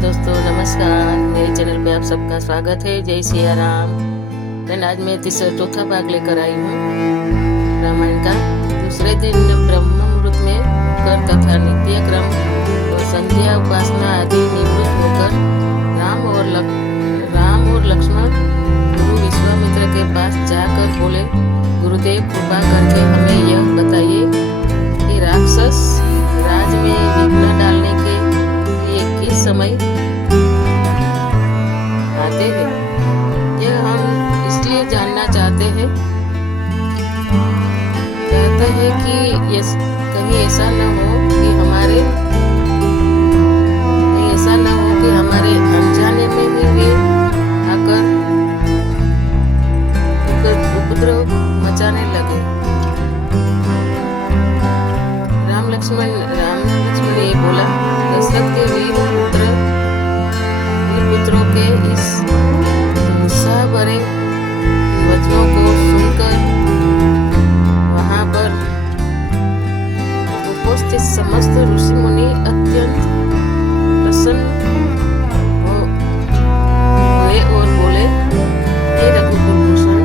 दोस्तों, नमस्कार। मेरे चैनल पे आप सबका स्वागत है। जय सिया राम। आज मैं चौथा भाग लेकर आई हूँ रामायण का। दूसरे दिन ब्रह्म मुहूर्त में कर तथा नित्य क्रम और संध्या उपासना आदि निवृत्त होकर राम और लक्ष्मण गुरु विश्वामित्र के पास जाकर बोले, गुरुदेव कृपा करके हमें यह बताइए कि राक्षस राज में विघ्न डालने के किस समय आते हैं। यह हम इसलिए जानना चाहते हैं कि कहीं ऐसा न हो कि हमारे अनजाने में ही वे आकर उपद्रव मचाने लगे। राम लक्ष्मण ये बोला, दशरथ के वीर पुत्रों के इस उत्साह भरे वचनों को सुनकर वहां पर उपस्थित समस्त ऋषि मुनि अत्यंत प्रसन्न हुए और बोले, हे रघुकुल भूषण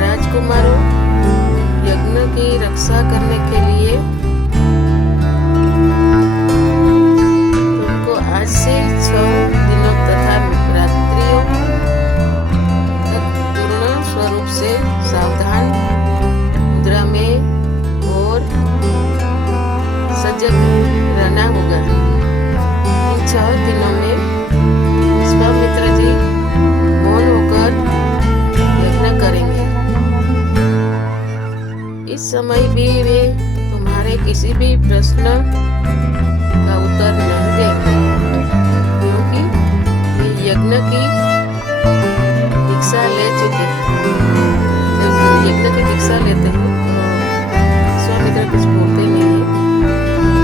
राजकुमारों, यज्ञ की रक्षा करने के लिए आज से 6 दिनों तथा रात्रियों तक पूर्ण स्वरूप से सावधान मुद्रा में और सजग रहना होगा। इन 6 दिनों में विश्वामित्र जी मौन होकर यज्ञ करेंगे। इस समय भी वे तुम्हारे किसी भी प्रश्न का उत्तर नहीं देंगे, यज्ञ की दीक्षा ले चुके। जब यज्ञ की दीक्षा लेते हैं तो विश्वामित्र कुछ बोलते नहीं है।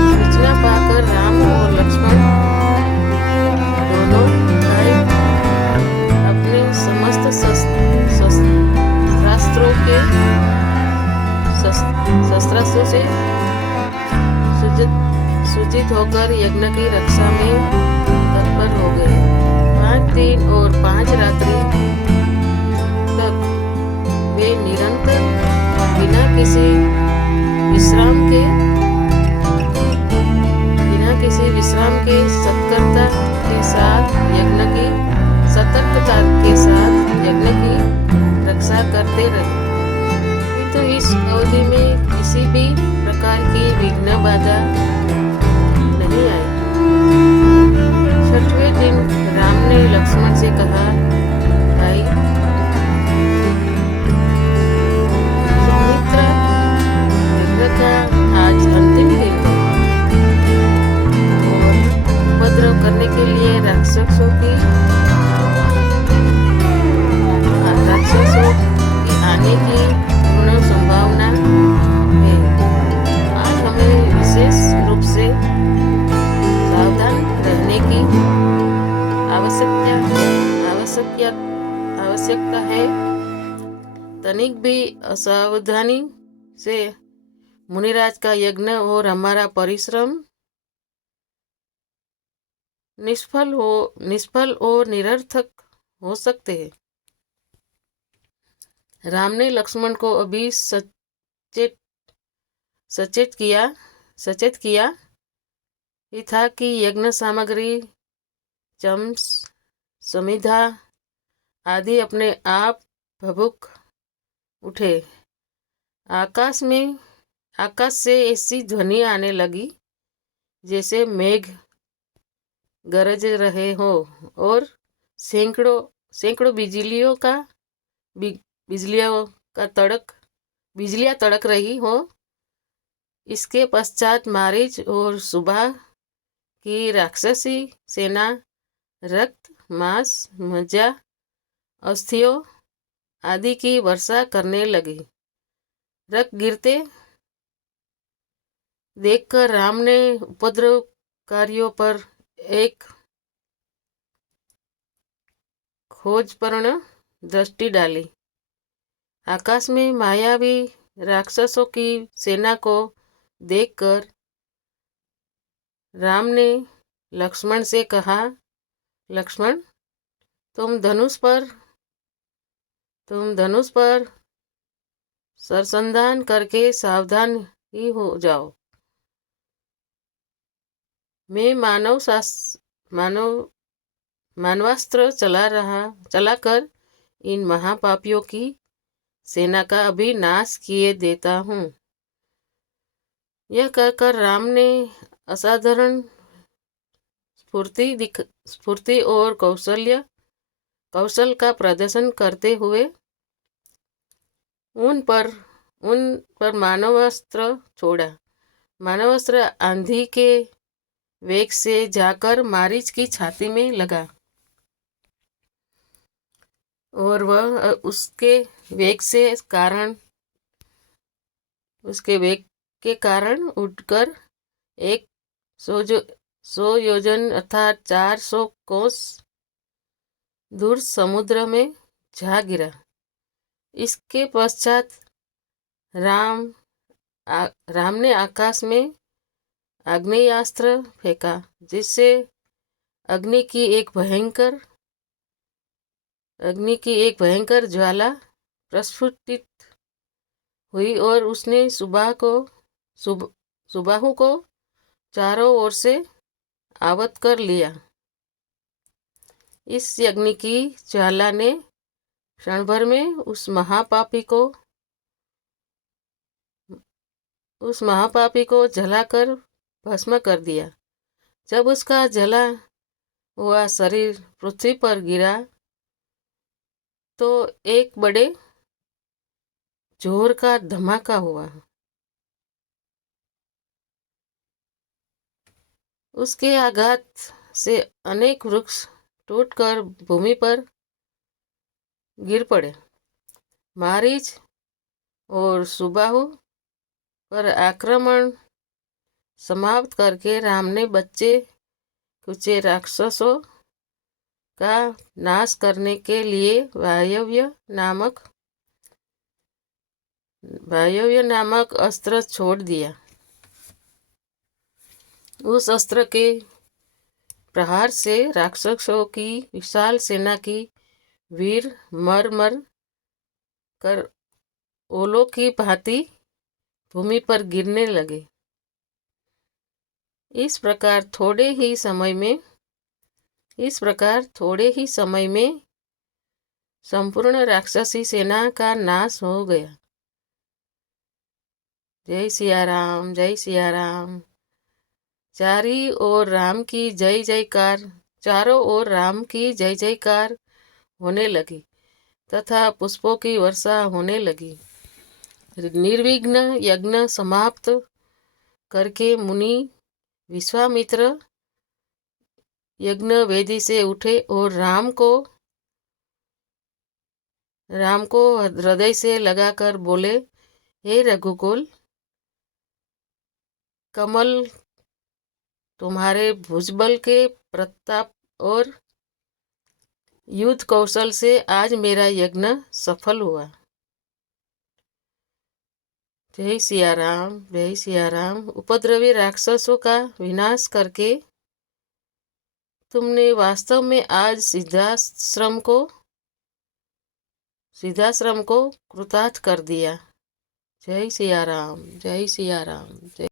सूचना पाकर राम और लक्ष्मण दोनों भाई अपने समस्त शस्त्रास्त्रों से सुजित होकर यज्ञ की रक्षा में तत्पर हो गए। 5 दिन और 5 रात्रि तक वे निरंतर बिना किसी विश्राम के सतर्कता के साथ यज्ञ की रक्षा करते रहे। तो इस अवधि में किसी भी प्रकार की विघ्न बाधा नहीं आई। 6वें दिन राम ने लक्ष्मण से कहा, भाई सुमित्रा, यज्ञ का आज अंतिम दिन है और उपद्रव करने के लिए राक्षसों की आने की पूर्ण संभावना है। आज हमें विशेष रूप से सावधान रहने की आवश्यकता है। तनिक भी असावधानी से मुनिराज का यज्ञ और हमारा परिश्रम निष्फल और निरर्थक हो सकते हैं। राम ने लक्ष्मण को अभी सचेत किया ही था कि यज्ञ सामग्री, चम्स, समिधा आदि अपने आप भभूक उठे। आकाश से ऐसी ध्वनि आने लगी जैसे मेघ गरज रहे हो और सैकड़ों बिजलियां तड़क रही हो। इसके पश्चात मारीच और सुबह की राक्षसी सेना रक्त, मांस, मज्जा, अस्थियों आदि की वर्षा करने लगी। रक्त गिरते देखकर राम ने उपद्रवकारियों पर एक खोजपूर्ण दृष्टि डाली। आकाश में मायावी राक्षसों की सेना को देखकर राम ने लक्ष्मण से कहा, लक्ष्मण तुम धनुष पर सरसंधान करके सावधान ही हो जाओ। मैं मानवास्त्र चलाकर इन महापापियों की सेना का अभी नाश किए देता हूँ। यह कहकर राम ने असाधारण स्फूर्ति और कौशल का प्रदर्शन करते हुए उन पर मानवास्त्र छोड़ा। मानवास्त्र आंधी के वेग से जाकर मारीच की छाती में लगा और वह उसके वेग के कारण उठकर 100 योजन अर्थात 400 कोस दूर समुद्र में जा गिरा। इसके पश्चात राम ने आकाश में आग्नेयास्त्र फेंका, जिससे अग्नि की एक भयंकर ज्वाला प्रस्फुटित हुई और उसने सुबाहु को चारों ओर से आवत कर लिया। इस अग्नि की ज्वाला ने क्षण भर में उस महापापी को जलाकर भस्म कर दिया। जब उसका जला हुआ शरीर पृथ्वी पर गिरा तो एक बड़े जोर का धमाका हुआ। उसके आघात से अनेक वृक्ष टूटकर भूमि पर गिर पड़े। मारीच और सुबाहु पर आक्रमण समाप्त करके राम ने बच्चे कुचे राक्षसों का नाश करने के लिए वायव्य नामक अस्त्र छोड़ दिया। उस अस्त्र के प्रहार से राक्षसों की विशाल सेना की वीर मर कर ओलों की भांति भूमि पर गिरने लगे। इस प्रकार थोड़े ही समय में संपूर्ण राक्षसी सेना का नाश हो गया। जय सिया राम, जय सिया राम। चारों ओर राम की जय जयकार होने लगी तथा पुष्पों की वर्षा होने लगी। निर्विघ्न यज्ञ समाप्त करके मुनि विश्वामित्र यज्ञ वेदी से उठे और राम को हृदय से लगाकर बोले, हे रघुकुल कमल, तुम्हारे भुजबल के प्रताप और युद्ध कौशल से आज मेरा यज्ञ सफल हुआ। जय सिया राम, जय सिया राम। उपद्रवी राक्षसों का विनाश करके तुमने वास्तव में आज सिद्धाश्रम को कृतार्थ कर दिया। जय सिया राम, जय सिया राम, जय।